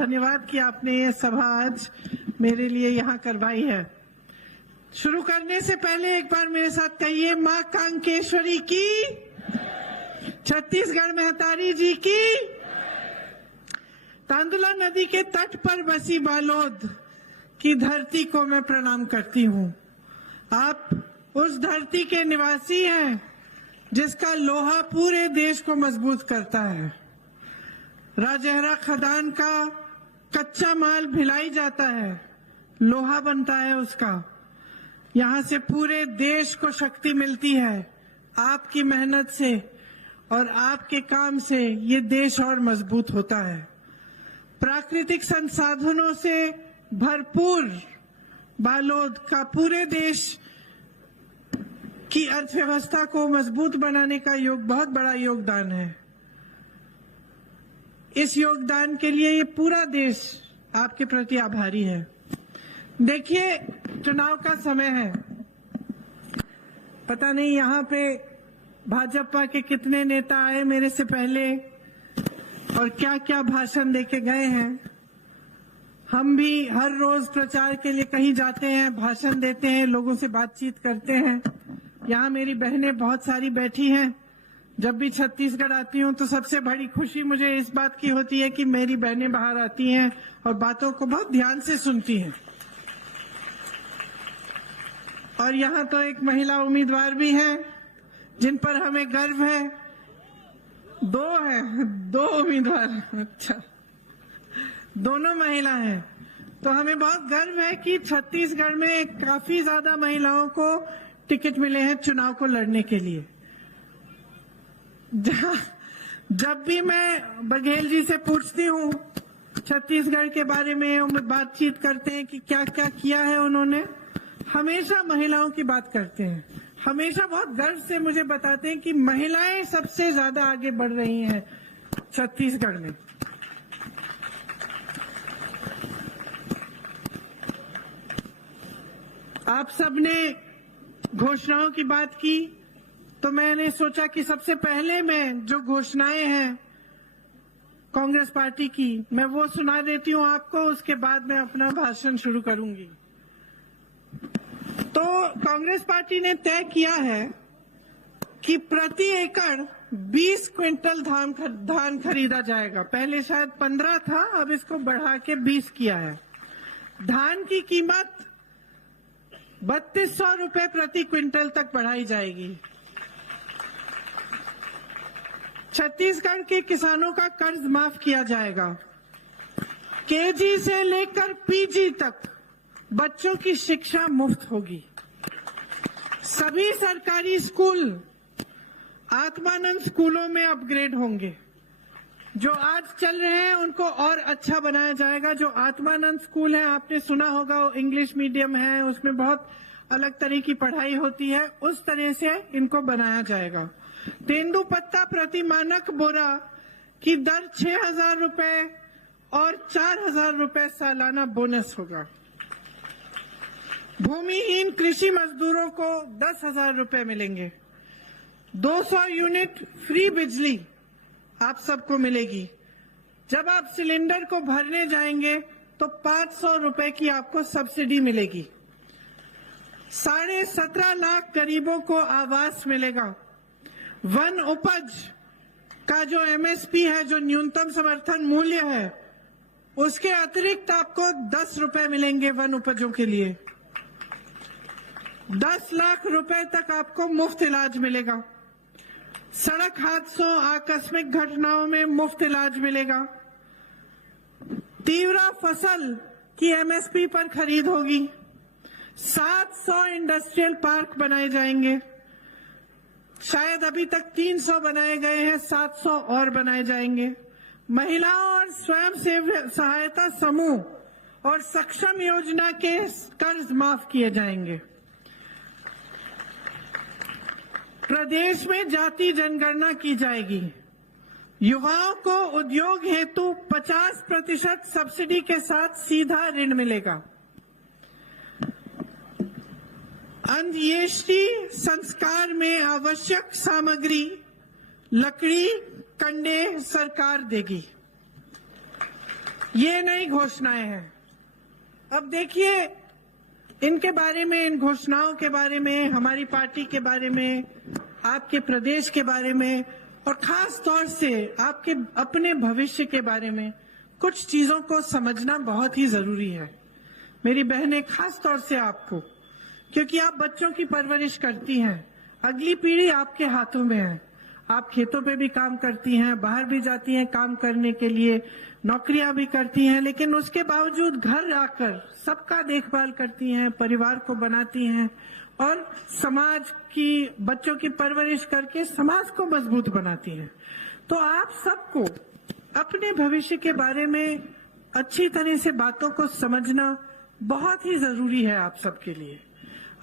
धन्यवाद कि आपने ये सभा आज मेरे लिए यहाँ करवाई है। शुरू करने से पहले एक बार मेरे साथ कहिए, माँ कांकेश्वरी की, छत्तीसगढ़ महतारी जी की। तांदुला नदी के तट पर बसी बालोद की धरती को मैं प्रणाम करती हूँ। आप उस धरती के निवासी हैं जिसका लोहा पूरे देश को मजबूत करता है। राजहरा खदान का कच्चा माल भिलाई जाता है, लोहा बनता है उसका। यहाँ से पूरे देश को शक्ति मिलती है। आपकी मेहनत से और आपके काम से ये देश और मजबूत होता है। प्राकृतिक संसाधनों से भरपूर बालोद का पूरे देश की अर्थव्यवस्था को मजबूत बनाने का बहुत बड़ा योगदान है। इस योगदान के लिए ये पूरा देश आपके प्रति आभारी है। देखिए, चुनाव का समय है। पता नहीं यहाँ पे भाजपा के कितने नेता आए मेरे से पहले और क्या क्या भाषण देके गए हैं। हम भी हर रोज प्रचार के लिए कहीं जाते हैं, भाषण देते हैं, लोगों से बातचीत करते हैं। यहाँ मेरी बहनें बहुत सारी बैठी हैं। जब भी छत्तीसगढ़ आती हूँ तो सबसे बड़ी खुशी मुझे इस बात की होती है कि मेरी बहनें बाहर आती हैं और बातों को बहुत ध्यान से सुनती हैं। और यहाँ तो एक महिला उम्मीदवार भी है जिन पर हमें गर्व है। दो उम्मीदवार, अच्छा, दोनों महिला हैं। तो हमें बहुत गर्व है कि छत्तीसगढ़ में काफी ज्यादा महिलाओं को टिकट मिले हैं चुनाव को लड़ने के लिए। जब भी मैं बघेल जी से पूछती हूँ छत्तीसगढ़ के बारे में, बातचीत करते हैं कि क्या क्या किया है उन्होंने, हमेशा महिलाओं की बात करते हैं। हमेशा बहुत गर्व से मुझे बताते हैं कि महिलाएं सबसे ज्यादा आगे बढ़ रही हैं छत्तीसगढ़ में। आप सबने घोषणाओं की बात की तो मैंने सोचा कि सबसे पहले मैं जो घोषणाएं हैं कांग्रेस पार्टी की, मैं वो सुना देती हूँ आपको, उसके बाद मैं अपना भाषण शुरू करूंगी। तो कांग्रेस पार्टी ने तय किया है कि प्रति एकड़ 20 क्विंटल धान खरीदा जाएगा। पहले शायद 15 था, अब इसको बढ़ा के 20 किया है। धान की कीमत 3200 रुपए प्रति क्विंटल तक बढ़ाई जाएगी। छत्तीसगढ़ के किसानों का कर्ज माफ किया जाएगा। केजी से लेकर पीजी तक बच्चों की शिक्षा मुफ्त होगी। सभी सरकारी स्कूल आत्मानंद स्कूलों में अपग्रेड होंगे। जो आज चल रहे हैं उनको और अच्छा बनाया जाएगा। जो आत्मानंद स्कूल है, आपने सुना होगा, वो इंग्लिश मीडियम है, उसमें बहुत अलग तरह की पढ़ाई होती है, उस तरह से इनको बनाया जाएगा। तेंदुपत्ता प्रति मानक बोरा की दर 6000 रुपए और 4000 रुपए सालाना बोनस होगा। भूमिहीन कृषि मजदूरों को 10,000 रुपए मिलेंगे। 200 यूनिट फ्री बिजली आप सबको मिलेगी। जब आप सिलेंडर को भरने जाएंगे तो 500 रुपए की आपको सब्सिडी मिलेगी। 17.5 लाख गरीबों को आवास मिलेगा। वन उपज का जो एमएसपी है, जो न्यूनतम समर्थन मूल्य है, उसके अतिरिक्त आपको 10 रुपए मिलेंगे वन उपजों के लिए। 10 लाख रुपए तक आपको मुफ्त इलाज मिलेगा। सड़क हादसों, आकस्मिक घटनाओं में मुफ्त इलाज मिलेगा। तीव्र फसल की एमएसपी पर खरीद होगी। 700 इंडस्ट्रियल पार्क बनाए जाएंगे। शायद अभी तक 300 बनाए गए हैं, 700 और बनाए जाएंगे। महिलाओं और स्वयं सहायता समूह और सक्षम योजना के कर्ज माफ किए जाएंगे। प्रदेश में जाति जनगणना की जाएगी। युवाओं को उद्योग हेतु 50% सब्सिडी के साथ सीधा ऋण मिलेगा। अंत्येष्टि संस्कार में आवश्यक सामग्री लकड़ी कंडे सरकार देगी। ये नई घोषणाएं हैं। अब देखिए, इनके बारे में, इन घोषणाओं के बारे में, हमारी पार्टी के बारे में, आपके प्रदेश के बारे में और खास तौर से आपके अपने भविष्य के बारे में कुछ चीजों को समझना बहुत ही जरूरी है। मेरी बहनें, खास तौर से आपको, क्योंकि आप बच्चों की परवरिश करती हैं, अगली पीढ़ी आपके हाथों में है। आप खेतों पे भी काम करती हैं, बाहर भी जाती हैं काम करने के लिए, नौकरियां भी करती हैं, लेकिन उसके बावजूद घर आकर सबका देखभाल करती हैं, परिवार को बनाती हैं और समाज की, बच्चों की परवरिश करके समाज को मजबूत बनाती हैं। तो आप सबको अपने भविष्य के बारे में अच्छी तरह से बातों को समझना बहुत ही जरूरी है आप सबके लिए।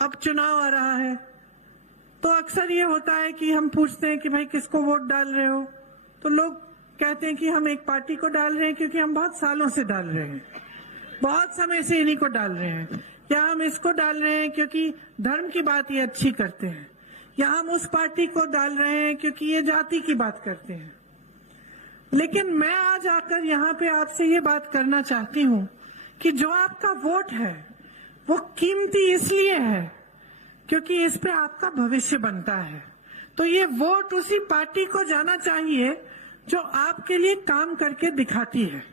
अब चुनाव आ रहा है तो अक्सर ये होता है कि हम पूछते हैं कि भाई किसको वोट डाल रहे हो, तो लोग कहते हैं कि हम एक पार्टी को डाल रहे हैं क्योंकि हम बहुत सालों से डाल रहे हैं, बहुत समय से इन्हीं को डाल रहे हैं, या हम इसको डाल रहे हैं क्योंकि धर्म की बात ये अच्छी करते हैं, या हम उस पार्टी को डाल रहे हैं क्योंकि ये जाति की बात करते हैं। लेकिन मैं आज आकर यहाँ पे आपसे ये बात करना चाहती हूँ कि जो आपका वोट है वो कीमती इसलिए है क्योंकि इस पे आपका भविष्य बनता है। तो ये वोट उसी पार्टी को जाना चाहिए जो आपके लिए काम करके दिखाती है।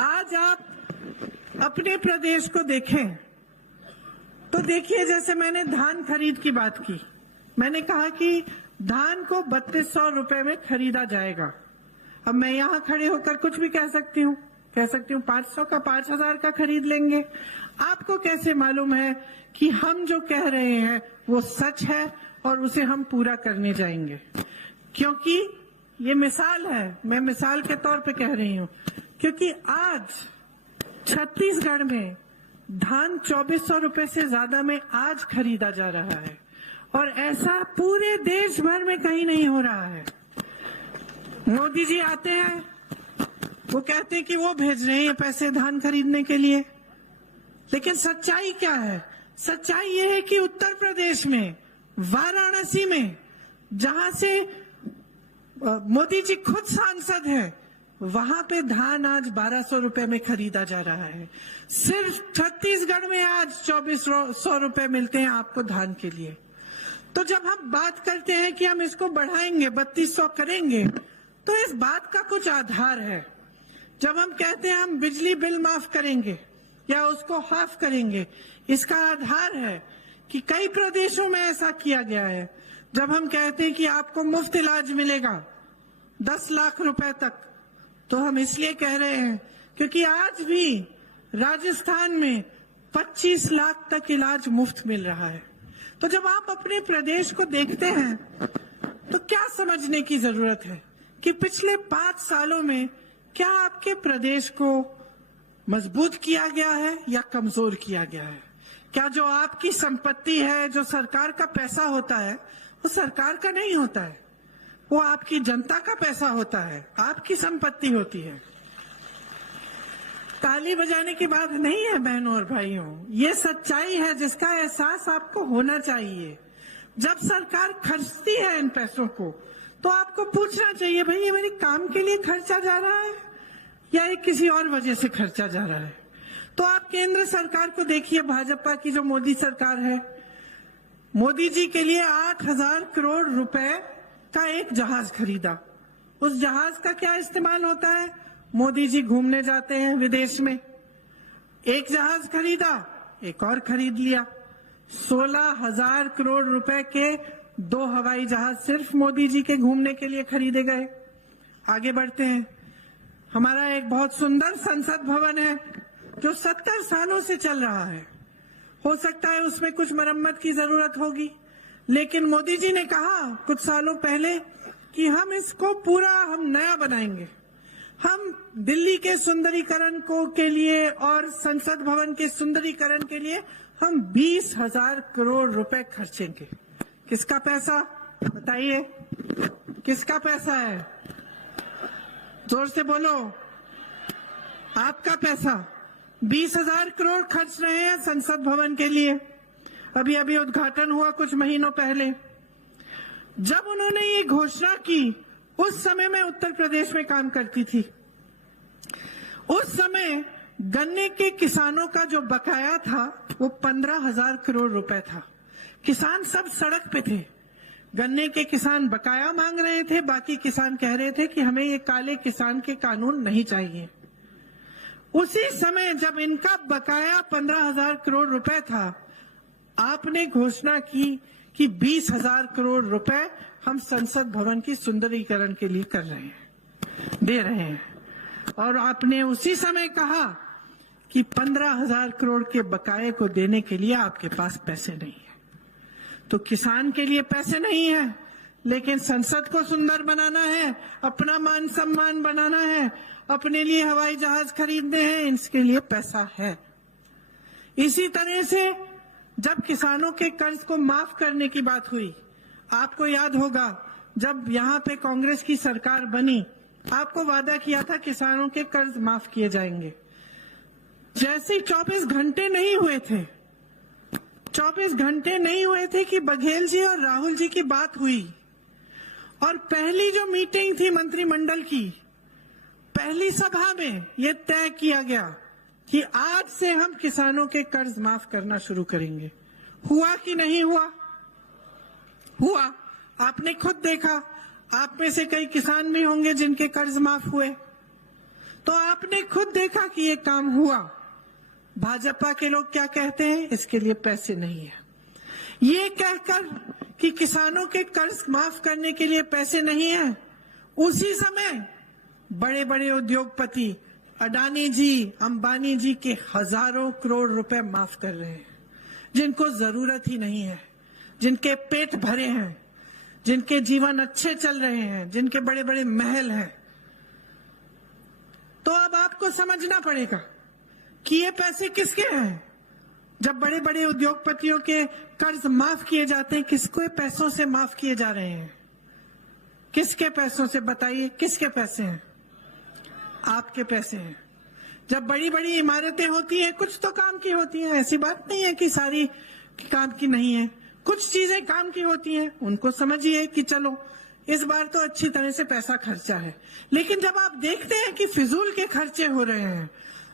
आज आप अपने प्रदेश को देखें तो देखिए, जैसे मैंने धान खरीद की बात की, मैंने कहा कि धान को 3200 रुपए में खरीदा जाएगा। अब मैं यहाँ खड़े होकर कुछ भी कह सकती हूँ 500 का 5000 का खरीद लेंगे। आपको कैसे मालूम है कि हम जो कह रहे हैं वो सच है और उसे हम पूरा करने जाएंगे? क्योंकि ये मिसाल है, मैं मिसाल के तौर पे कह रही हूँ, क्योंकि आज छत्तीसगढ़ में धान 2400 रुपए से ज्यादा में आज खरीदा जा रहा है और ऐसा पूरे देश भर में कहीं नहीं हो रहा है। मोदी जी आते हैं, वो कहते हैं कि वो भेज रहे हैं पैसे धान खरीदने के लिए, लेकिन सच्चाई क्या है? सच्चाई ये है कि उत्तर प्रदेश में, वाराणसी में, जहां से मोदी जी खुद सांसद हैं, वहां पे धान आज 1200 रुपए में खरीदा जा रहा है। सिर्फ छत्तीसगढ़ में आज 2400 रुपए मिलते हैं आपको धान के लिए। तो जब हम बात करते हैं कि हम इसको बढ़ाएंगे, 3200 करेंगे, तो इस बात का कुछ आधार है। जब हम कहते हैं हम बिजली बिल माफ करेंगे या उसको हाफ करेंगे, इसका आधार है कि कई प्रदेशों में ऐसा किया गया है। जब हम कहते हैं कि आपको मुफ्त इलाज मिलेगा 10 लाख रुपए तक, तो हम इसलिए कह रहे हैं क्योंकि आज भी राजस्थान में 25 लाख तक इलाज मुफ्त मिल रहा है। तो जब आप अपने प्रदेश को देखते हैं तो क्या समझने की जरूरत है कि पिछले 5 सालों में क्या आपके प्रदेश को मजबूत किया गया है या कमजोर किया गया है? क्या जो आपकी संपत्ति है, जो सरकार का पैसा होता है, वो सरकार का नहीं होता है, वो आपकी जनता का पैसा होता है, आपकी संपत्ति होती है। ताली बजाने की बात नहीं है बहनों और भाइयों, ये सच्चाई है जिसका एहसास आपको होना चाहिए। जब सरकार खर्चती है इन पैसों को, तो आपको पूछना चाहिए, भाई ये मेरे काम के लिए खर्चा जा रहा है या ये किसी और वजह से खर्चा जा रहा है? तो आप केंद्र सरकार को देखिए, भाजपा की जो मोदी सरकार है, मोदी जी के लिए 8000 करोड़ रुपए का एक जहाज खरीदा। उस जहाज का क्या इस्तेमाल होता है? मोदी जी घूमने जाते हैं विदेश में, एक जहाज खरीदा, एक और खरीद लिया। 16,000 करोड़ रुपए के 2 हवाई जहाज सिर्फ मोदी जी के घूमने के लिए खरीदे गए। आगे बढ़ते हैं, हमारा एक बहुत सुंदर संसद भवन है जो 70 सालों से चल रहा है। हो सकता है उसमें कुछ मरम्मत की जरूरत होगी, लेकिन मोदी जी ने कहा कुछ सालों पहले कि हम इसको पूरा हम नया बनाएंगे। हम दिल्ली के सुंदरीकरण को के लिए और संसद भवन के सुंदरीकरण के लिए हम 20,000 करोड़ रुपए खर्चेंगे। किसका पैसा बताइए? किसका पैसा है? जोर से बोलो। आपका पैसा। 20,000 करोड़ खर्च रहे हैं संसद भवन के लिए। अभी अभी उद्घाटन हुआ कुछ महीनों पहले। जब उन्होंने ये घोषणा की, उस समय मैं उत्तर प्रदेश में काम करती थी। उस समय गन्ने के किसानों का जो बकाया था वो 15,000 करोड़ रुपए था। किसान सब सड़क पे थे। गन्ने के किसान बकाया मांग रहे थे, बाकी किसान कह रहे थे कि हमें ये काले किसान के कानून नहीं चाहिए। उसी समय जब इनका बकाया 15,000 करोड़ रुपए था, आपने घोषणा की कि 20,000 करोड़ रुपए हम संसद भवन की सुंदरीकरण के लिए कर रहे हैं, दे रहे हैं। और आपने उसी समय कहा कि 15,000 करोड़ के बकाये को देने के लिए आपके पास पैसे नहीं है। तो किसान के लिए पैसे नहीं है, लेकिन संसद को सुंदर बनाना है, अपना मान सम्मान बनाना है, अपने लिए हवाई जहाज खरीदने हैं, इसके लिए पैसा है। इसी तरह से जब किसानों के कर्ज को माफ करने की बात हुई, आपको याद होगा जब यहाँ पे कांग्रेस की सरकार बनी, आपको वादा किया था किसानों के कर्ज माफ किए जाएंगे। जैसे 24 घंटे नहीं हुए थे, 24 घंटे नहीं हुए थे कि बघेल जी और राहुल जी की बात हुई और पहली जो मीटिंग थी मंत्रिमंडल की, पहली सभा में यह तय किया गया कि आज से हम किसानों के कर्ज माफ करना शुरू करेंगे। हुआ कि नहीं हुआ? हुआ। आपने खुद देखा, आप में से कई किसान भी होंगे जिनके कर्ज माफ हुए, तो आपने खुद देखा कि ये काम हुआ। भाजपा के लोग क्या कहते हैं? इसके लिए पैसे नहीं है। ये कहकर कि किसानों के कर्ज माफ करने के लिए पैसे नहीं है, उसी समय बड़े बड़े उद्योगपति अडानी जी, अंबानी जी के हजारों करोड़ रुपए माफ कर रहे हैं, जिनको जरूरत ही नहीं है, जिनके पेट भरे हैं, जिनके जीवन अच्छे चल रहे हैं, जिनके बड़े बड़े महल हैं। तो अब आपको समझना पड़ेगा कि ये पैसे किसके हैं। जब बड़े बड़े उद्योगपतियों के कर्ज माफ किए जाते हैं, किसके पैसों से माफ किए जा रहे हैं? किसके पैसों से? बताइए, किसके पैसे हैं? आपके पैसे हैं। जब बड़ी बड़ी इमारतें होती हैं, कुछ तो काम की होती हैं, ऐसी बात नहीं है कि सारी काम की नहीं है, कुछ चीजें काम की होती हैं, उनको समझिए कि चलो इस बार तो अच्छी तरह से पैसा खर्चा है। लेकिन जब आप देखते हैं कि फिजूल के खर्चे हो रहे हैं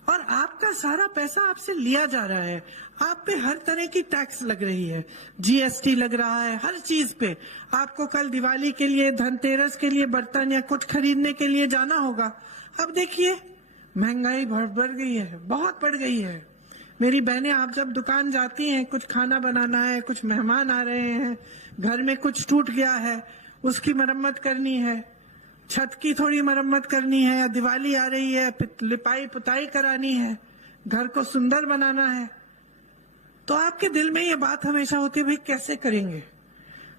और आपका सारा पैसा आपसे लिया जा रहा है, आप पे हर तरह की टैक्स लग रही है, जीएसटी लग रहा है, हर चीज पे। आपको कल दिवाली के लिए, धनतेरस के लिए बर्तन या कुछ खरीदने के लिए जाना होगा। अब देखिए महंगाई बढ़ गई है, बहुत बढ़ गई है। मेरी बहनें, आप जब दुकान जाती हैं, कुछ खाना बनाना है, कुछ मेहमान आ रहे हैं, घर में कुछ टूट गया है, उसकी मरम्मत करनी है, छत की थोड़ी मरम्मत करनी है, या दिवाली आ रही है, लिपाई पुताई करानी है, घर को सुंदर बनाना है, तो आपके दिल में ये बात हमेशा होती है, भाई कैसे करेंगे।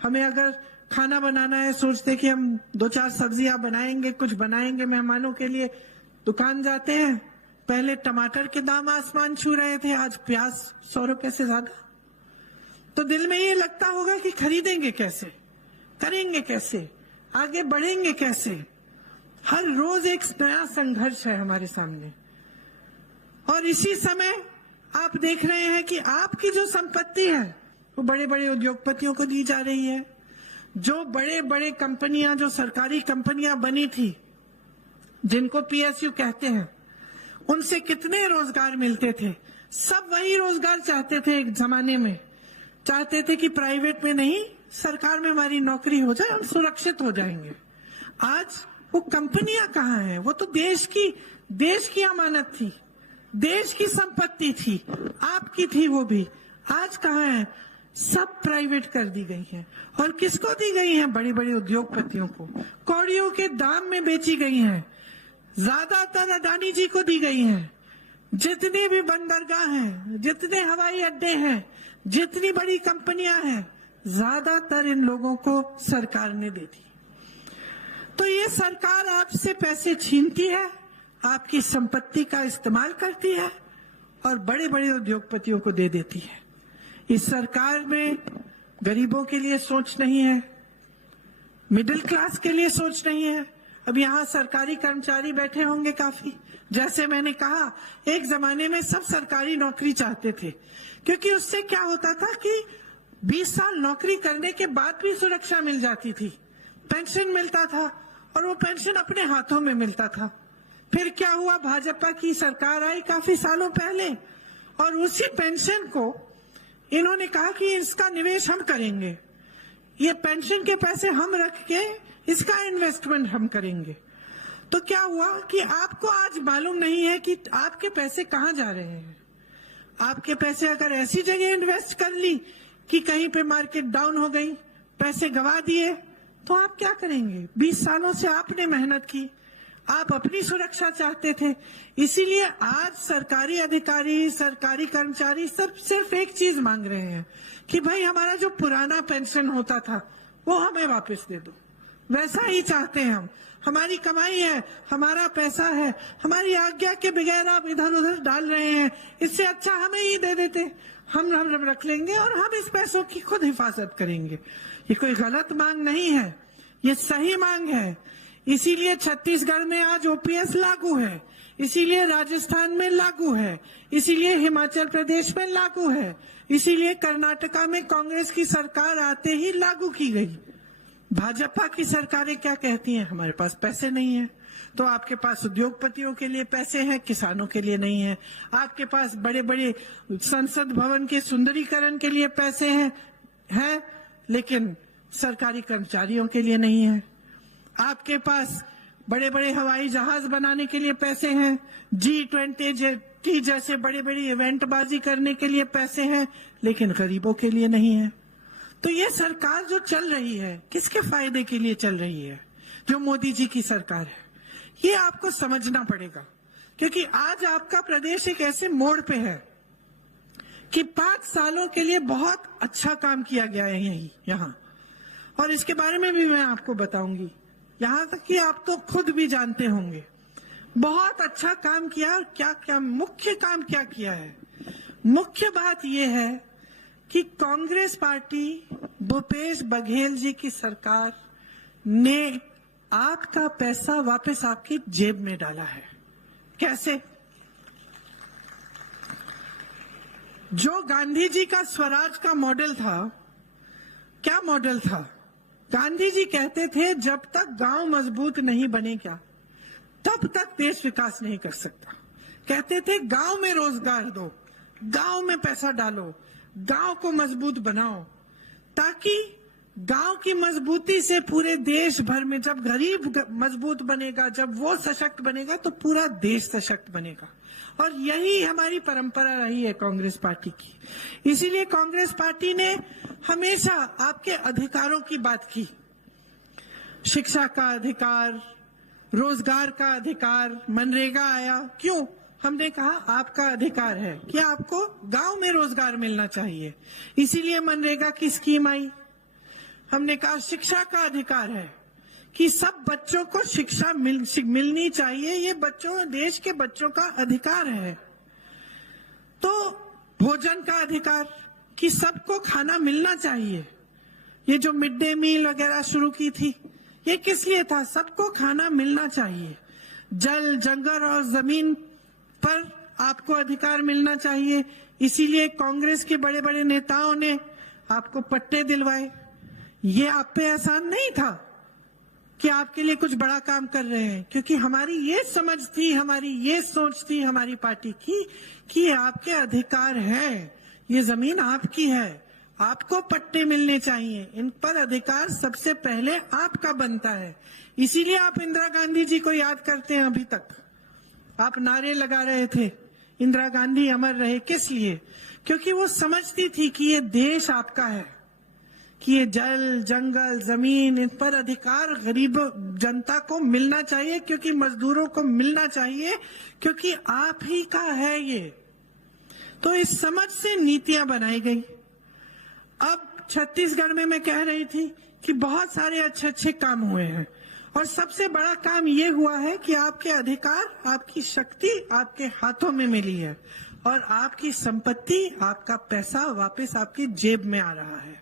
हमें अगर खाना बनाना है, सोचते कि हम 2-4 सब्जियां बनाएंगे, कुछ बनाएंगे मेहमानों के लिए, दुकान जाते हैं, पहले टमाटर के दाम आसमान छू रहे थे, आज प्याज 100 रुपए से ज्यादा। तो दिल में ये लगता होगा कि खरीदेंगे कैसे, करेंगे कैसे, आगे बढ़ेंगे कैसे। हर रोज एक नया संघर्ष है हमारे सामने। और इसी समय आप देख रहे हैं कि आपकी जो संपत्ति है वो बड़े बड़े उद्योगपतियों को दी जा रही है। जो बड़े बड़े कंपनियां, जो सरकारी कंपनियां बनी थी, जिनको पीएसयू कहते हैं, उनसे कितने रोजगार मिलते थे। सब वही रोजगार चाहते थे, एक जमाने में चाहते थे कि प्राइवेट में नहीं, सरकार में हमारी नौकरी हो जाए, हम सुरक्षित हो जाएंगे। आज वो कंपनियां कहाँ हैं? वो तो देश की अमानत थी, देश की संपत्ति थी, आपकी थी वो भी। आज कहाँ है? सब प्राइवेट कर दी गई है। और किसको दी गई है? बड़े बड़े उद्योगपतियों को, कौड़ियों के दाम में बेची गई हैं। ज्यादातर अडानी जी को दी गई हैं। जितनी भी बंदरगाह हैं, जितने हवाई अड्डे हैं, जितनी बड़ी कंपनियां हैं, ज्यादातर इन लोगों को सरकार ने दे दी। तो ये सरकार आपसे पैसे छीनती है, आपकी संपत्ति का इस्तेमाल करती है और बड़े बड़े उद्योगपतियों को दे देती है। इस सरकार में गरीबों के लिए सोच नहीं है, मिडिल क्लास के लिए सोच नहीं है। अब यहाँ सरकारी कर्मचारी बैठे होंगे काफी। जैसे मैंने कहा, एक जमाने में सब सरकारी नौकरी चाहते थे, क्योंकि उससे क्या होता था कि 20 साल नौकरी करने के बाद भी सुरक्षा मिल जाती थी, पेंशन मिलता था और वो पेंशन अपने हाथों में मिलता था। फिर क्या हुआ, भाजपा की सरकार आई काफी सालों पहले और उसी पेंशन को इन्होंने कहा कि इसका निवेश हम करेंगे, ये पेंशन के पैसे हम रख के इसका इन्वेस्टमेंट हम करेंगे। तो क्या हुआ कि आपको आज मालूम नहीं है कि आपके पैसे कहां जा रहे हैं। आपके पैसे अगर ऐसी जगह इन्वेस्ट कर ली कि कहीं पे मार्केट डाउन हो गई, पैसे गवा दिए, तो आप क्या करेंगे। 20 सालों से आपने मेहनत की, आप अपनी सुरक्षा चाहते थे, इसीलिए आज सरकारी अधिकारी, सरकारी कर्मचारी सब सिर्फ एक चीज मांग रहे हैं कि भाई हमारा जो पुराना पेंशन होता था वो हमें वापस दे दो। वैसा ही चाहते हैं हम, हमारी कमाई है, हमारा पैसा है, हमारी आज्ञा के बगैर आप इधर उधर डाल रहे हैं, इससे अच्छा हमें ही दे देते, हम रख लेंगे और हम इस पैसों की खुद हिफाजत करेंगे। ये कोई गलत मांग नहीं है, ये सही मांग है। इसीलिए छत्तीसगढ़ में आज ओपीएस लागू है, इसीलिए राजस्थान में लागू है, इसीलिए हिमाचल प्रदेश में लागू है, इसीलिए कर्नाटका में कांग्रेस की सरकार आते ही लागू की गई। भाजपा की सरकारें क्या कहती हैं, हमारे पास पैसे नहीं है। तो आपके पास उद्योगपतियों के लिए पैसे हैं, किसानों के लिए नहीं है। आपके पास बड़े बड़े संसद भवन के सुंदरीकरण के लिए पैसे हैं, लेकिन सरकारी कर्मचारियों के लिए नहीं है। आपके पास बड़े बड़े हवाई जहाज बनाने के लिए पैसे हैं, G20 जैसे बड़े बड़े इवेंटबाजी करने के लिए पैसे हैं, लेकिन गरीबों के लिए नहीं है। तो ये सरकार जो चल रही है किसके फायदे के लिए चल रही है, जो मोदी जी की सरकार है, ये आपको समझना पड़ेगा। क्योंकि आज आपका प्रदेश एक ऐसे मोड़ पे है कि 5 सालों के लिए बहुत अच्छा काम किया गया है यहाँ, और इसके बारे में भी मैं आपको बताऊंगी, यहाँ तक कि आप तो खुद भी जानते होंगे बहुत अच्छा काम किया। और क्या क्या मुख्य काम क्या किया है, मुख्य बात यह है कि कांग्रेस पार्टी, भूपेश बघेल जी की सरकार ने आपका पैसा वापस आपकी जेब में डाला है। कैसे? जो गांधी जी का स्वराज का मॉडल था, क्या मॉडल था? गांधी जी कहते थे जब तक गांव मजबूत नहीं बनेगा तब तक देश विकास नहीं कर सकता। कहते थे गांव में रोजगार दो, गांव में पैसा डालो, गांव को मजबूत बनाओ, ताकि गांव की मजबूती से पूरे देश भर में, जब गरीब मजबूत बनेगा, जब वो सशक्त बनेगा, तो पूरा देश सशक्त बनेगा। और यही हमारी परंपरा रही है कांग्रेस पार्टी की। इसीलिए कांग्रेस पार्टी ने हमेशा आपके अधिकारों की बात की, शिक्षा का अधिकार, रोजगार का अधिकार, मनरेगा आया। क्यों? हमने कहा आपका अधिकार है कि आपको गांव में रोजगार मिलना चाहिए, इसीलिए मनरेगा की स्कीम आई। हमने कहा शिक्षा का अधिकार है कि सब बच्चों को शिक्षा मिलनी चाहिए, ये देश के बच्चों का अधिकार है। तो भोजन का अधिकार कि सबको खाना मिलना चाहिए, ये जो मिड डे मील वगैरह शुरू की थी, ये किस लिए था? सबको खाना मिलना चाहिए। जल, जंगल और जमीन पर आपको अधिकार मिलना चाहिए, इसीलिए कांग्रेस के बड़े बड़े नेताओं ने आपको पट्टे दिलवाए। ये आप पे आसान नहीं था कि आपके लिए कुछ बड़ा काम कर रहे हैं, क्योंकि हमारी ये समझ थी, हमारी ये सोच थी हमारी पार्टी की कि आपके अधिकार है, ये जमीन आपकी है, आपको पट्टे मिलने चाहिए, इन पर अधिकार सबसे पहले आपका बनता है। इसीलिए आप इंदिरा गांधी जी को याद करते हैं। अभी तक आप नारे लगा रहे थे इंदिरा गांधी अमर रहे, किस लिए? क्योंकि वो समझती थी कि ये देश आपका है, कि ये जल, जंगल, जमीन, इन पर अधिकार गरीब जनता को मिलना चाहिए, क्योंकि मजदूरों को मिलना चाहिए, क्योंकि आप ही का है ये। तो इस समझ से नीतियां बनाई गई। अब छत्तीसगढ़ में मैं कह रही थी कि बहुत सारे अच्छे अच्छे काम हुए हैं, और सबसे बड़ा काम ये हुआ है कि आपके अधिकार, आपकी शक्ति आपके हाथों में मिली है, और आपकी संपत्ति, आपका पैसा वापस आपकी जेब में आ रहा है।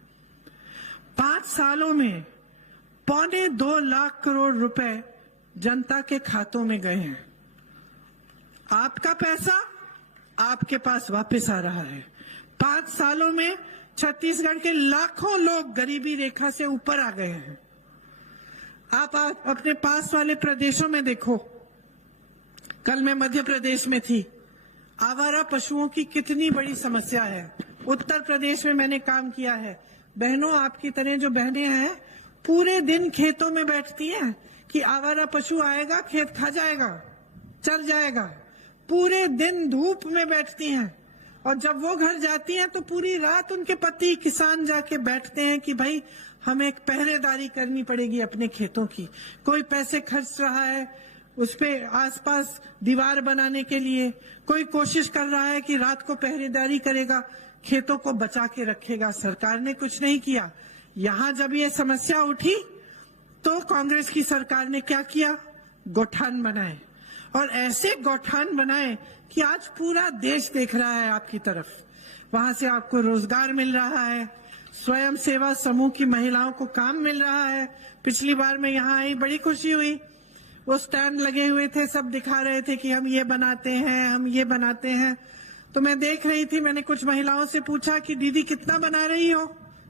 5 सालों में 2.25 लाख करोड़ रुपए जनता के खातों में गए हैं। आपका पैसा आपके पास वापस आ रहा है। 5 सालों में छत्तीसगढ़ के लाखों लोग गरीबी रेखा से ऊपर आ गए हैं। आप अपने पास वाले प्रदेशों में देखो, कल मैं मध्य प्रदेश में थी। आवारा पशुओं की कितनी बड़ी समस्या है। उत्तर प्रदेश में मैंने काम किया है। बहनों, आपकी तरह जो बहनें हैं पूरे दिन खेतों में बैठती हैं कि आवारा पशु आएगा, खेत खा जाएगा, चल जाएगा। पूरे दिन धूप में बैठती हैं और जब वो घर जाती हैं तो पूरी रात उनके पति किसान जाके बैठते हैं कि भाई हमें एक पहरेदारी करनी पड़ेगी अपने खेतों की। कोई पैसे खर्च रहा है उस पे आसपास दीवार बनाने के लिए, कोई कोशिश कर रहा है कि रात को पहरेदारी करेगा, खेतों को बचा के रखेगा। सरकार ने कुछ नहीं किया। यहाँ जब ये समस्या उठी तो कांग्रेस की सरकार ने क्या किया? गौठान बनाए, और ऐसे गौठान बनाए कि आज पूरा देश देख रहा है आपकी तरफ। वहां से आपको रोजगार मिल रहा है, स्वयं सेवा समूह की महिलाओं को काम मिल रहा है। पिछली बार मैं यहाँ आई, बड़ी खुशी हुई। वो स्टैंड लगे हुए थे, सब दिखा रहे थे कि हम ये बनाते हैं, हम ये बनाते हैं। तो मैं देख रही थी, मैंने कुछ महिलाओं से पूछा कि दीदी कितना बना रही हो,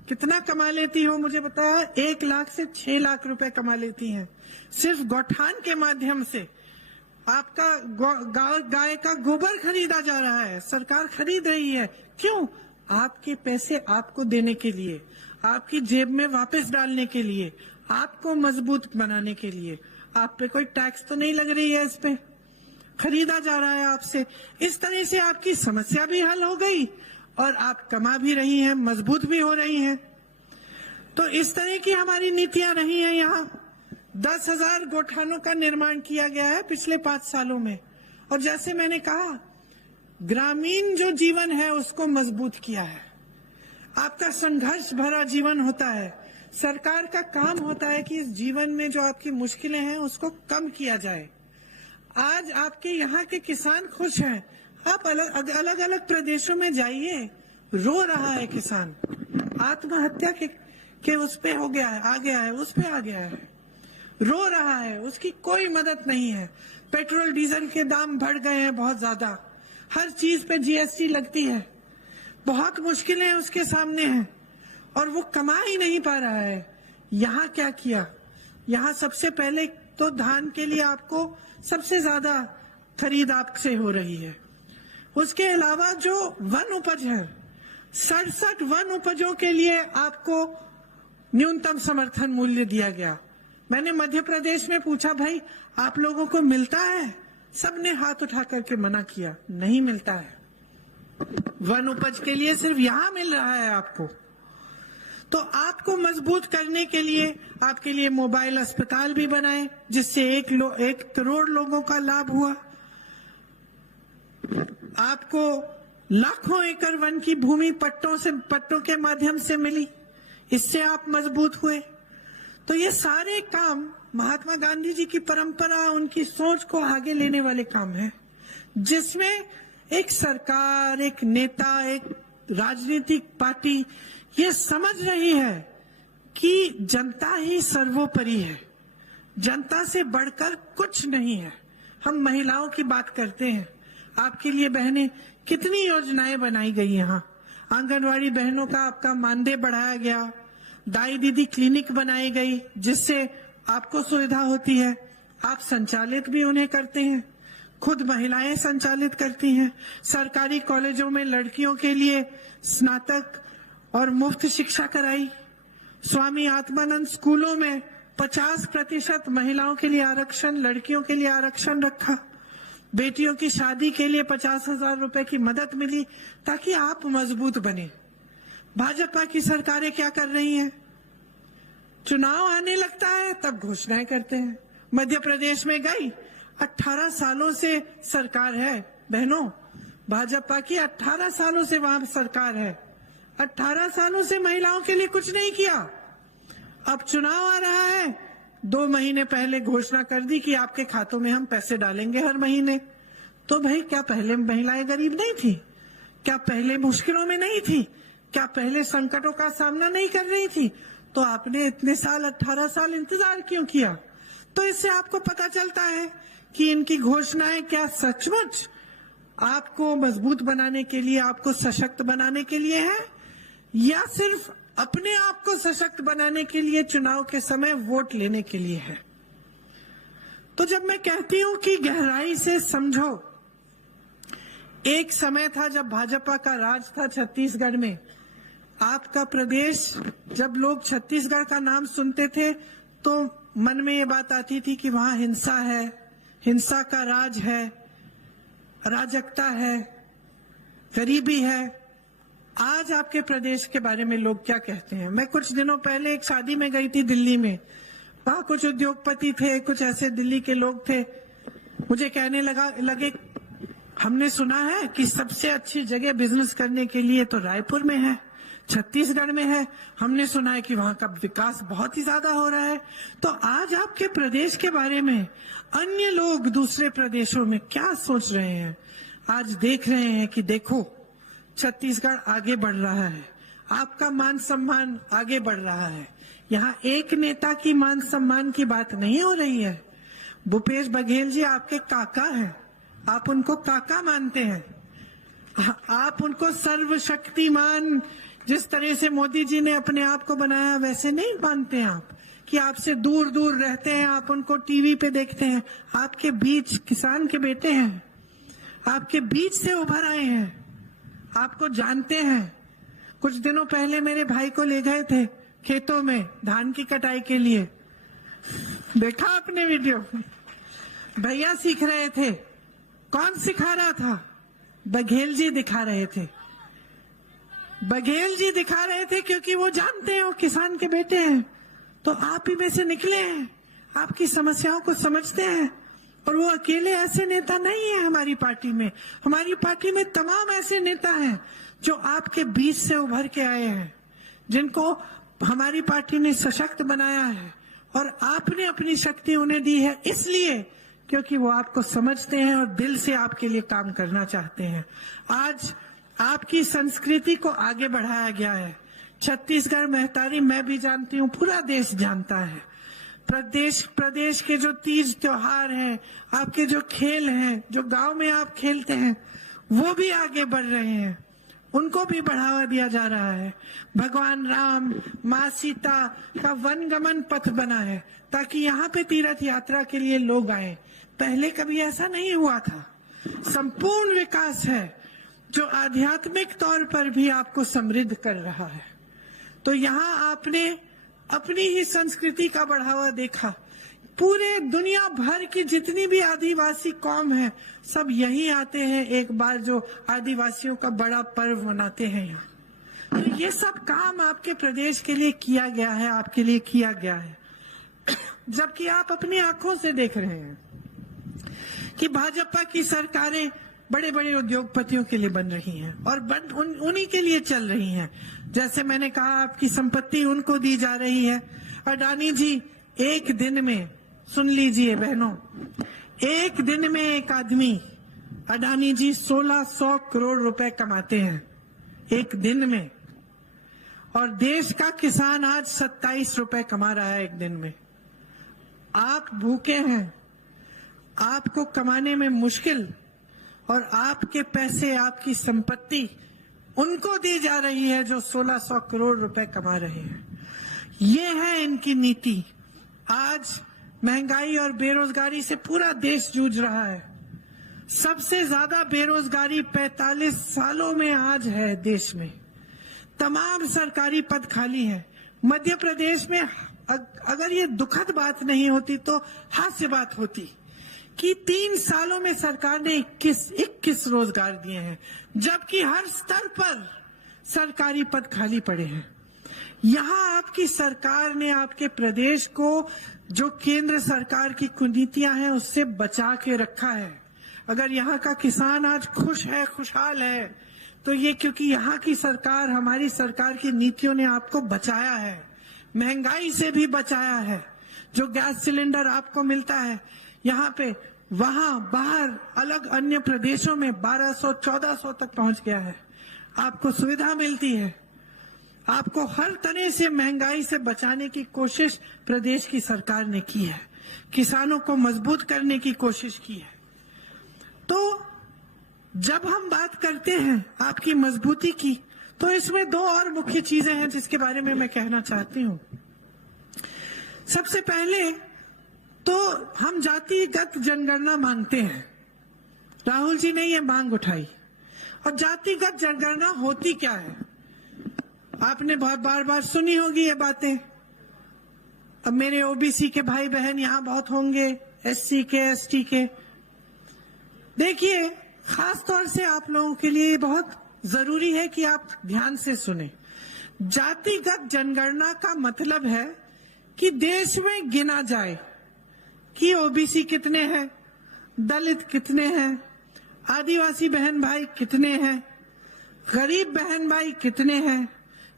कितना कमा लेती हो? मुझे बताया 1 लाख से 6 लाख रुपए कमा लेती हैं सिर्फ गौठान के माध्यम से। आपका गाय का गोबर खरीदा जा रहा है, सरकार खरीद रही है। क्यों? आपके पैसे आपको देने के लिए, आपकी जेब में वापस डालने के लिए, आपको मजबूत बनाने के लिए। आप पे कोई टैक्स तो नहीं लग रही है, इस पे खरीदा जा रहा है आपसे। इस तरह से आपकी समस्या भी हल हो गई और आप कमा भी रही हैं, मजबूत भी हो रही हैं। तो इस तरह की हमारी नीतियां रही हैं। यहाँ 10,000 गौठानों का निर्माण किया गया है पिछले 5 सालों में। और जैसे मैंने कहा, ग्रामीण जो जीवन है उसको मजबूत किया है। आपका संघर्ष भरा जीवन होता है, सरकार का काम होता है कि इस जीवन में जो आपकी मुश्किलें हैं उसको कम किया जाए। आज आपके यहाँ के किसान खुश हैं। आप अलग अलग प्रदेशों में जाइए, रो रहा है किसान, आत्महत्या के उस पे हो गया है, आ गया है, उस पे आ गया है, रो रहा है, उसकी कोई मदद नहीं है। पेट्रोल डीजल के दाम बढ़ गए हैं बहुत ज्यादा, हर चीज पे जीएसटी लगती है, बहुत मुश्किलें उसके सामने हैं और वो कमा ही नहीं पा रहा है। यहाँ क्या किया? यहाँ सबसे पहले तो धान के लिए आपको सबसे ज्यादा खरीद आपसे हो रही है। उसके अलावा जो वन उपज है, 67 वन उपजों के लिए आपको न्यूनतम समर्थन मूल्य दिया गया। मैंने मध्य प्रदेश में पूछा, भाई आप लोगों को मिलता है? सबने हाथ उठा करके मना किया, नहीं मिलता है। वन उपज के लिए सिर्फ यहाँ मिल रहा है आपको। तो आपको मजबूत करने के लिए आपके लिए मोबाइल अस्पताल भी बनाए, जिससे 1 करोड़ लोगों का लाभ हुआ। आपको लाखों एकड़ वन की भूमि पट्टों के माध्यम से मिली, इससे आप मजबूत हुए। तो ये सारे काम महात्मा गांधी जी की परंपरा, उनकी सोच को आगे लेने वाले काम हैं, जिसमें एक सरकार, एक नेता, एक राजनीतिक पार्टी ये समझ रही है कि जनता ही सर्वोपरि है, जनता से बढ़कर कुछ नहीं है। हम महिलाओं की बात करते हैं, आपके लिए बहनें कितनी योजनाएं बनाई गई। यहाँ आंगनवाड़ी बहनों का आपका मानदेय बढ़ाया गया, दाई दीदी क्लिनिक बनाई गई, जिससे आपको सुविधा होती है। आप संचालित भी उन्हें करते हैं, खुद महिलाएं संचालित करती हैं। सरकारी कॉलेजों में लड़कियों के लिए स्नातक और मुफ्त शिक्षा कराई। स्वामी आत्मानंद स्कूलों में 50% महिलाओं के लिए आरक्षण, लड़कियों के लिए आरक्षण रखा। बेटियों की शादी के लिए 50,000 रुपए की मदद मिली ताकि आप मजबूत बने। भाजपा की सरकारें क्या कर रही हैं? चुनाव आने लगता है तब घोषणाएं करते हैं। मध्य प्रदेश में गई, 18 सालों से सरकार है बहनों, भाजपा की 18 सालों से वहां सरकार है। 18 सालों से महिलाओं के लिए कुछ नहीं किया। अब चुनाव आ रहा है, 2 महीने पहले घोषणा कर दी कि आपके खातों में हम पैसे डालेंगे हर महीने। तो भाई क्या पहले महिलाएं गरीब नहीं थी? क्या पहले मुश्किलों में नहीं थी? क्या पहले संकटों का सामना नहीं कर रही थी? तो आपने इतने साल, 18 साल इंतजार क्यों किया? तो इससे आपको पता चलता है कि इनकी घोषणाएं क्या सचमुच आपको मजबूत बनाने के लिए, आपको सशक्त बनाने के लिए है, या सिर्फ अपने आप को सशक्त बनाने के लिए चुनाव के समय वोट लेने के लिए है। तो जब मैं कहती हूं कि गहराई से समझो, एक समय था जब भाजपा का राज था छत्तीसगढ़ में। आपका प्रदेश, जब लोग छत्तीसगढ़ का नाम सुनते थे तो मन में ये बात आती थी कि वहां हिंसा है, हिंसा का राज है, अराजकता है, गरीबी है। आज आपके प्रदेश के बारे में लोग क्या कहते हैं? मैं कुछ दिनों पहले एक शादी में गई थी दिल्ली में। वहां कुछ उद्योगपति थे, कुछ ऐसे दिल्ली के लोग थे। मुझे कहने लगे हमने सुना है कि सबसे अच्छी जगह बिजनेस करने के लिए तो रायपुर में है, छत्तीसगढ़ में है। हमने सुना है कि वहां का विकास बहुत ही ज्यादा हो रहा है। तो आज आपके प्रदेश के बारे में अन्य लोग दूसरे प्रदेशों में क्या सोच रहे हैं? आज देख रहे हैं कि देखो छत्तीसगढ़ आगे बढ़ रहा है, आपका मान सम्मान आगे बढ़ रहा है। यहाँ एक नेता की मान सम्मान की बात नहीं हो रही है। भूपेश बघेल जी आपके काका हैं, आप उनको काका मानते हैं, आप उनको सर्वशक्तिमान, जिस तरह से मोदी जी ने अपने आप को बनाया वैसे नहीं मानते आप, कि आपसे दूर दूर रहते हैं, आप उनको टीवी पे देखते हैं। आपके बीच किसान के बेटे हैं, आपके बीच से उभर आए हैं, आपको जानते हैं। कुछ दिनों पहले मेरे भाई को ले गए थे खेतों में धान की कटाई के लिए, देखा आपने वीडियो? भैया सीख रहे थे। कौन सिखा रहा था? बघेल जी दिखा रहे थे। बघेल जी दिखा रहे थे क्योंकि वो जानते हैं वो किसान के बेटे हैं। तो आप ही में से निकले हैं, आपकी समस्याओं को समझते हैं। और वो अकेले ऐसे नेता नहीं है हमारी पार्टी में। हमारी पार्टी में तमाम ऐसे नेता हैं जो आपके बीच से उभर के आए हैं, जिनको हमारी पार्टी ने सशक्त बनाया है। और आपने अपनी शक्ति उन्हें दी है इसलिए क्योंकि वो आपको समझते हैं और दिल से आपके लिए काम करना चाहते हैं। आज आपकी संस्कृति को आगे बढ़ाया गया है। छत्तीसगढ़ महतारी मैं भी जानती हूँ, पूरा देश जानता है। प्रदेश के जो तीज त्योहार हैं, आपके जो खेल हैं, जो गांव में आप खेलते हैं, वो भी आगे बढ़ रहे हैं, उनको भी बढ़ावा दिया जा रहा है। भगवान राम, माँ सीता का वनगमन पथ बना है ताकि यहाँ पे तीर्थ यात्रा के लिए लोग आए। पहले कभी ऐसा नहीं हुआ था। संपूर्ण विकास है जो आध्यात्मिक तौर पर भी आपको समृद्ध कर रहा है। तो यहाँ आपने अपनी ही संस्कृति का बढ़ावा देखा। पूरे दुनिया भर की जितनी भी आदिवासी कौम है, सब यहीं आते हैं एक बार जो आदिवासियों का बड़ा पर्व मनाते हैं यहाँ। तो ये सब काम आपके प्रदेश के लिए किया गया है, आपके लिए किया गया है। जबकि आप अपनी आंखों से देख रहे हैं कि भाजपा की सरकारें बड़े बड़े उद्योगपतियों के लिए बन रही हैं और उन्हीं के लिए चल रही हैं। जैसे मैंने कहा, आपकी संपत्ति उनको दी जा रही है। अडानी जी एक दिन में, सुन लीजिए बहनों, एक दिन में एक आदमी अडानी जी 1600 करोड़ रुपए कमाते हैं एक दिन में। और देश का किसान आज 27 रुपए कमा रहा है एक दिन में। आप भूखे हैं, आपको कमाने में मुश्किल, और आपके पैसे, आपकी संपत्ति उनको दी जा रही है जो 1600 करोड़ रुपए कमा रहे हैं। ये है इनकी नीति। आज महंगाई और बेरोजगारी से पूरा देश जूझ रहा है। सबसे ज्यादा बेरोजगारी 45 सालों में आज है देश में। तमाम सरकारी पद खाली हैं। मध्य प्रदेश में अगर ये दुखद बात नहीं होती तो हास्य बात होती कि 3 सालों में सरकार ने 21 रोजगार दिए हैं, जबकि हर स्तर पर सरकारी पद खाली पड़े हैं। यहाँ आपकी सरकार ने आपके प्रदेश को जो केंद्र सरकार की कुनीतियां हैं उससे बचा के रखा है। अगर यहाँ का किसान आज खुश है, खुशहाल है, तो ये क्योंकि यहाँ की सरकार, हमारी सरकार की नीतियों ने आपको बचाया है। महंगाई से भी बचाया है। जो गैस सिलेंडर आपको मिलता है यहाँ पे, वहां बाहर अलग अन्य प्रदेशों में 1200-1400 तक पहुंच गया है। आपको सुविधा मिलती है। आपको हर तरह से महंगाई से बचाने की कोशिश प्रदेश की सरकार ने की है। किसानों को मजबूत करने की कोशिश की है। तो जब हम बात करते हैं आपकी मजबूती की, तो इसमें 2 और मुख्य चीजें हैं जिसके बारे में मैं कहना चाहती हूँ। सबसे पहले तो हम जातिगत जनगणना मांगते हैं, राहुल जी ने ये मांग उठाई। और जातिगत जनगणना होती क्या है, आपने बहुत बार बार सुनी होगी ये बातें। अब मेरे ओबीसी के भाई बहन यहाँ बहुत होंगे, एससी के, एसटी के। देखिए, खास तौर से आप लोगों के लिए बहुत जरूरी है कि आप ध्यान से सुने। जातिगत जनगणना का मतलब है कि देश में गिना जाए कि ओबीसी कितने हैं, दलित कितने हैं, आदिवासी बहन भाई कितने हैं, गरीब बहन भाई कितने हैं,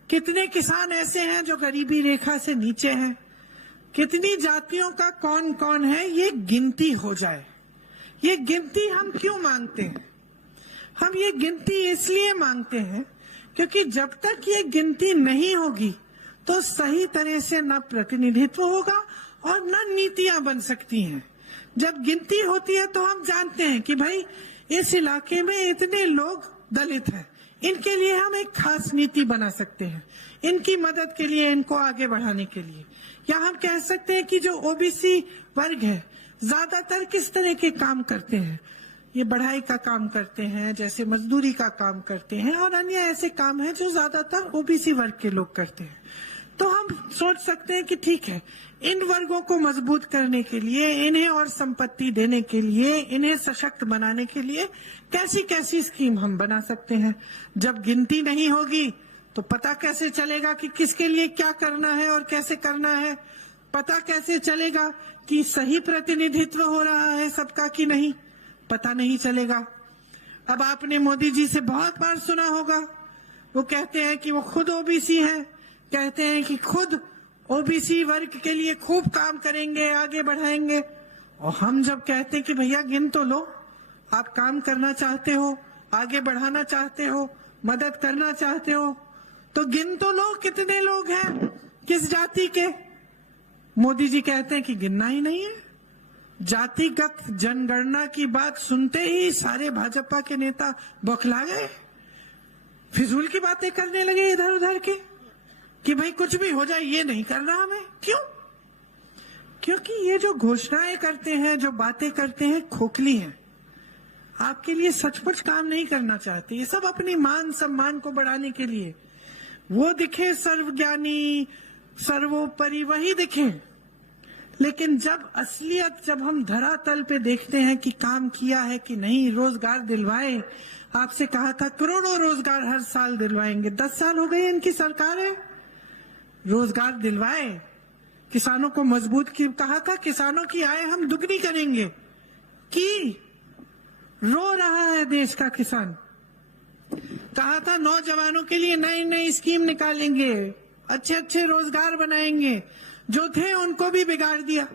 कितने किसान ऐसे हैं जो गरीबी रेखा से नीचे हैं, कितनी जातियों का कौन कौन है, ये गिनती हो जाए। ये गिनती हम क्यों मांगते हैं? हम ये गिनती इसलिए मांगते हैं क्योंकि जब तक ये गिनती नहीं होगी तो सही तरह से न प्रतिनिधित्व होगा और न नीतियां बन सकती हैं। जब गिनती होती है तो हम जानते हैं कि भाई इस इलाके में इतने लोग दलित हैं, इनके लिए हम एक खास नीति बना सकते हैं, इनकी मदद के लिए, इनको आगे बढ़ाने के लिए। या हम कह सकते हैं कि जो ओबीसी वर्ग है ज्यादातर किस तरह के काम करते हैं, ये बढ़ाई का काम करते हैं, जैसे मजदूरी का काम करते हैं और अन्य ऐसे काम हैं जो ज्यादातर ओबीसी वर्ग के लोग करते हैं। तो हम सोच सकते हैं कि ठीक है, इन वर्गों को मजबूत करने के लिए, इन्हें और संपत्ति देने के लिए, इन्हें सशक्त बनाने के लिए कैसी कैसी स्कीम हम बना सकते हैं। जब गिनती नहीं होगी तो पता कैसे चलेगा कि किसके लिए क्या करना है और कैसे करना है? पता कैसे चलेगा कि सही प्रतिनिधित्व हो रहा है सबका कि नहीं? पता नहीं चलेगा। अब आपने मोदी जी से बहुत बार सुना होगा, वो कहते हैं कि वो खुद ओबीसी हैं, कहते हैं कि खुद ओबीसी वर्ग के लिए खूब काम करेंगे, आगे बढ़ाएंगे। और हम जब कहते हैं कि भैया गिन तो लो, आप काम करना चाहते हो, आगे बढ़ाना चाहते हो, मदद करना चाहते हो, तो गिन तो लो कितने लोग हैं, किस जाति के। मोदी जी कहते हैं कि गिनना ही नहीं है। जातिगत जनगणना की बात सुनते ही सारे भाजपा के नेता बौखला गए, फिजूल की बातें करने लगे इधर उधर के कि भाई कुछ भी हो जाए ये नहीं करना हमें। क्यों? क्योंकि ये जो घोषणाएं करते हैं, जो बातें करते हैं, खोखली हैं, आपके लिए सचमुच काम नहीं करना चाहते। ये सब अपनी मान सम्मान को बढ़ाने के लिए, वो दिखे सर्वज्ञानी, सर्वोपरि वही दिखे। लेकिन जब असलियत, जब हम धरातल पे देखते हैं कि काम किया है कि नहीं, रोजगार दिलवाए, आपसे कहा था करोड़ों रोजगार हर साल दिलवाएंगे, 10 साल हो गए इनकी सरकार है, रोजगार दिलवाए, किसानों को मजबूत की, कहा था किसानों की आय हम दुगनी करेंगे, कि रो रहा है देश का किसान। कहा था नौजवानों के लिए नई नई स्कीम निकालेंगे, अच्छे अच्छे रोजगार बनाएंगे, जो थे उनको भी बिगाड़ दिया,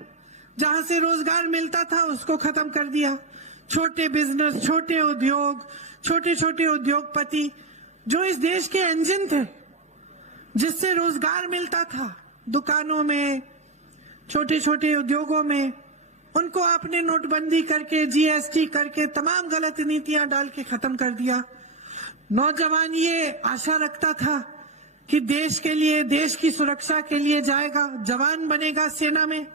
जहां से रोजगार मिलता था उसको खत्म कर दिया। छोटे बिजनेस, छोटे उद्योग, छोटे छोटे उद्योगपति जो इस देश के इंजन थे, जिससे रोजगार मिलता था दुकानों में, छोटे छोटे उद्योगों में, उनको आपने नोटबंदी करके, जीएसटी करके, तमाम गलत नीतियां डाल के खत्म कर दिया। नौजवान ये आशा रखता था कि देश के लिए, देश की सुरक्षा के लिए जाएगा, जवान बनेगा सेना में।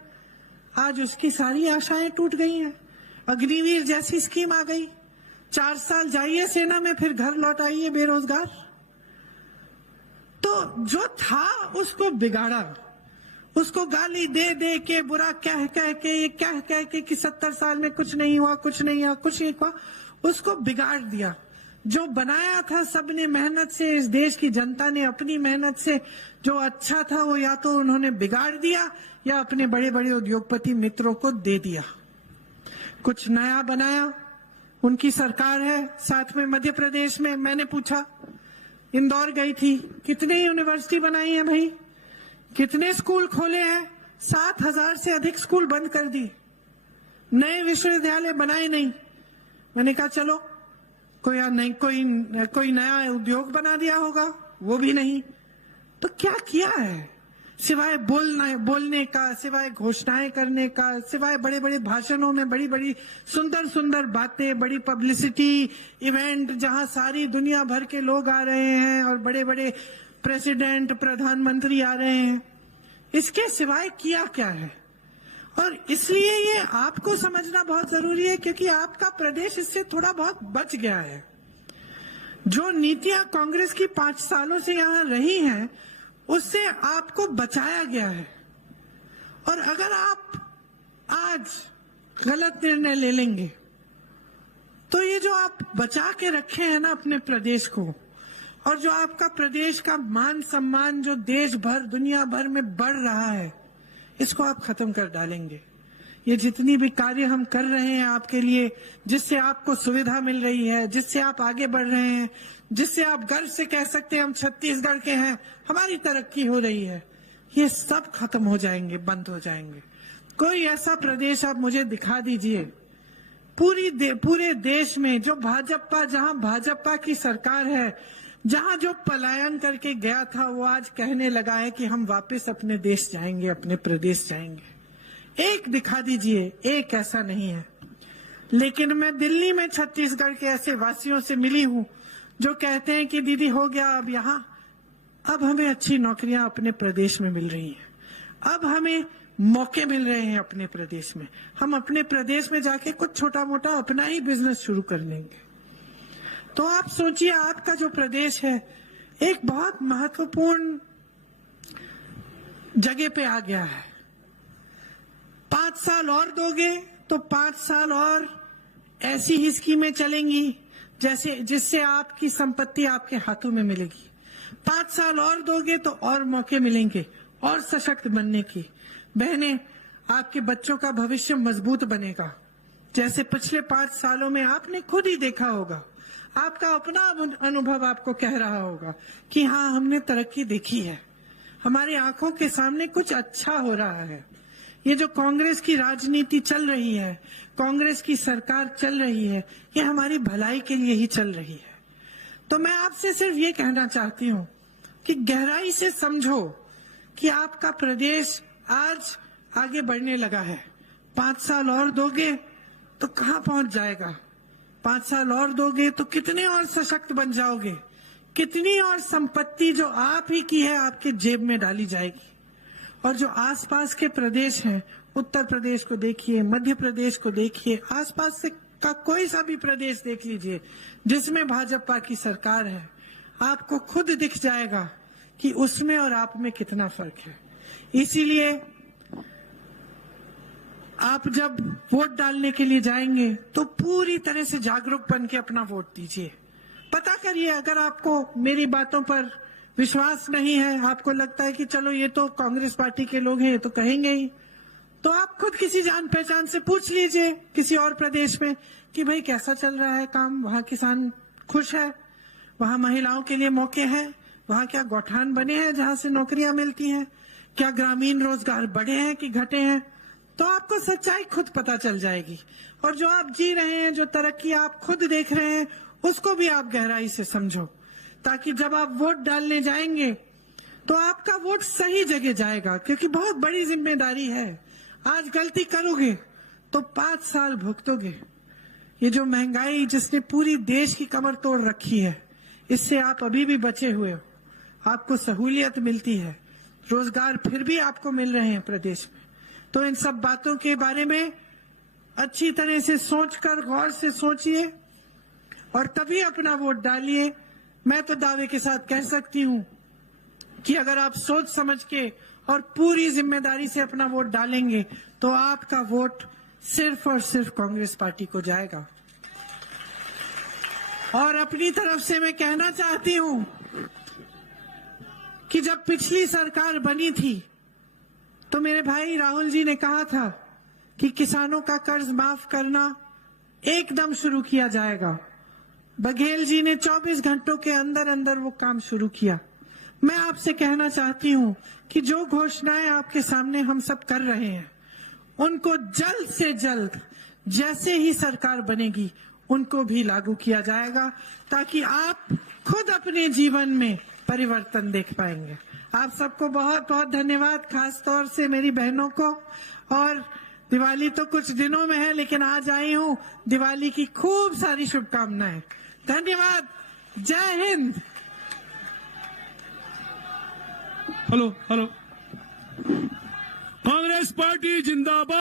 आज उसकी सारी आशाएं टूट गई हैं। अग्निवीर जैसी स्कीम आ गई, 4 साल जाइए सेना में, फिर घर लौट आइए बेरोजगार। तो जो था उसको बिगाड़ा, उसको गाली दे दे के, बुरा कह कह के, ये कह कह के कि 70 साल में कुछ नहीं हुआ, कुछ नहीं हुआ, कुछ नहीं हुआ, उसको बिगाड़ दिया। जो बनाया था सबने मेहनत से, इस देश की जनता ने अपनी मेहनत से, जो अच्छा था वो या तो उन्होंने बिगाड़ दिया या अपने बड़े बड़े उद्योगपति मित्रों को दे दिया। कुछ नया बनाया, उनकी सरकार है। साथ में मध्य प्रदेश में मैंने पूछा, इंदौर गई थी, कितने यूनिवर्सिटी बनाई है भाई, कितने स्कूल खोले हैं? 7,000 से अधिक स्कूल बंद कर दिए, नए विश्वविद्यालय बनाए नहीं। मैंने कहा चलो कोई नया उद्योग बना दिया होगा, वो भी नहीं। तो क्या किया है सिवाय बोलने का, सिवाय घोषणाएं करने का, सिवाय बड़े बड़े भाषणों में बड़ी बड़ी सुंदर सुंदर बातें, बड़ी पब्लिसिटी इवेंट जहां सारी दुनिया भर के लोग आ रहे हैं और बड़े बड़े प्रेसिडेंट, प्रधानमंत्री आ रहे हैं, इसके सिवाय किया क्या है? और इसलिए ये आपको समझना बहुत जरूरी है, क्योंकि आपका प्रदेश इससे थोड़ा बहुत बच गया है। जो नीतियां कांग्रेस की 5 सालों से यहां रही हैं, उससे आपको बचाया गया है। और अगर आप आज गलत निर्णय ले लेंगे तो ये जो आप बचा के रखे हैं ना अपने प्रदेश को, और जो आपका प्रदेश का मान सम्मान जो देश भर दुनिया भर में बढ़ रहा है, इसको आप खत्म कर डालेंगे। ये जितनी भी कार्य हम कर रहे हैं आपके लिए, जिससे आपको सुविधा मिल रही है, जिससे आप आगे बढ़ रहे हैं, जिससे आप गर्व से कह सकते हैं हम छत्तीसगढ़ के हैं, हमारी तरक्की हो रही है, ये सब खत्म हो जाएंगे, बंद हो जाएंगे। कोई ऐसा प्रदेश आप मुझे दिखा दीजिए पूरे देश में जहां भाजपा की सरकार है, जहां जो पलायन करके गया था वो आज कहने लगा है कि हम वापस अपने देश जाएंगे, अपने प्रदेश जाएंगे। एक दिखा दीजिए, एक ऐसा नहीं है। लेकिन मैं दिल्ली में छत्तीसगढ़ के ऐसे वासियों से मिली हूं जो कहते हैं कि दीदी हो गया अब हमें अच्छी नौकरियां अपने प्रदेश में मिल रही हैं, अब हमें मौके मिल रहे हैं अपने प्रदेश में, हम अपने प्रदेश में जाके कुछ छोटा मोटा अपना ही बिजनेस शुरू कर लेंगे। तो आप सोचिए, आपका जो प्रदेश है एक बहुत महत्वपूर्ण जगह पे आ गया है। 5 साल और दोगे तो 5 साल और ऐसी ही स्कीमें चलेंगी जिससे आपकी संपत्ति आपके हाथों में मिलेगी। 5 साल और दोगे तो और मौके मिलेंगे और सशक्त बनने की। बहनें, आपके बच्चों का भविष्य मजबूत बनेगा। जैसे पिछले 5 सालों में आपने खुद ही देखा होगा, आपका अपना अनुभव आपको कह रहा होगा कि हाँ, हमने तरक्की देखी है, हमारी आंखों के सामने कुछ अच्छा हो रहा है। ये जो कांग्रेस की राजनीति चल रही है, कांग्रेस की सरकार चल रही है, ये हमारी भलाई के लिए ही चल रही है। तो मैं आपसे सिर्फ ये कहना चाहती हूँ कि गहराई से समझो कि आपका प्रदेश आज आगे बढ़ने लगा है। 5 साल और दोगे तो कहाँ पहुंच जाएगा? 5 साल और दोगे तो कितने और सशक्त बन जाओगे, कितनी और संपत्ति जो आप ही की है आपके जेब में डाली जाएगी। और जो आसपास के प्रदेश हैं, उत्तर प्रदेश को देखिए, मध्य प्रदेश को देखिए, आसपास से का कोई सा भी प्रदेश देख लीजिए जिसमें भाजपा की सरकार है, आपको खुद दिख जाएगा कि उसमें और आप में कितना फर्क है। इसीलिए आप जब वोट डालने के लिए जाएंगे तो पूरी तरह से जागरूक बन के अपना वोट दीजिए। पता करिए, अगर आपको मेरी बातों पर विश्वास नहीं है, आपको लगता है कि चलो ये तो कांग्रेस पार्टी के लोग हैं, ये तो कहेंगे ही, तो आप खुद किसी जान पहचान से पूछ लीजिए किसी और प्रदेश में कि भाई कैसा चल रहा है काम, वहाँ किसान खुश है, वहाँ महिलाओं के लिए मौके हैं, वहाँ क्या गौठान बने हैं जहाँ से नौकरियां मिलती हैं, क्या ग्रामीण रोजगार बढ़े हैं कि घटे हैं। तो आपको सच्चाई खुद पता चल जाएगी। और जो आप जी रहे हैं, जो तरक्की आप खुद देख रहे हैं, उसको भी आप गहराई से समझो, ताकि जब आप वोट डालने जाएंगे तो आपका वोट सही जगह जाएगा। क्योंकि बहुत बड़ी जिम्मेदारी है, आज गलती करोगे तो 5 साल भुगतोगे। ये जो महंगाई जिसने पूरी देश की कमर तोड़ रखी है, इससे आप अभी भी बचे हुए हो, आपको सहूलियत मिलती है, रोजगार फिर भी आपको मिल रहे हैं प्रदेश में। तो इन सब बातों के बारे में अच्छी तरह से सोचकर, गौर से सोचिए और तभी अपना वोट डालिए। मैं तो दावे के साथ कह सकती हूं कि अगर आप सोच समझ के और पूरी जिम्मेदारी से अपना वोट डालेंगे तो आपका वोट सिर्फ और सिर्फ कांग्रेस पार्टी को जाएगा। और अपनी तरफ से मैं कहना चाहती हूं कि जब पिछली सरकार बनी थी तो मेरे भाई राहुल जी ने कहा था कि किसानों का कर्ज माफ करना एकदम शुरू किया जाएगा। बघेल जी ने 24 घंटों के अंदर अंदर वो काम शुरू किया। मैं आपसे कहना चाहती हूं कि जो घोषणाएं आपके सामने हम सब कर रहे हैं, उनको जल्द से जल्द जैसे ही सरकार बनेगी उनको भी लागू किया जाएगा, ताकि आप खुद अपने जीवन में परिवर्तन देख पाएंगे। आप सबको बहुत बहुत धन्यवाद, खास तौर से मेरी बहनों को। और दिवाली तो कुछ दिनों में है, लेकिन आज आई हूँ, दिवाली की खूब सारी शुभकामनाएं। धन्यवाद, जय हिंद। हेलो कांग्रेस पार्टी जिंदाबाद।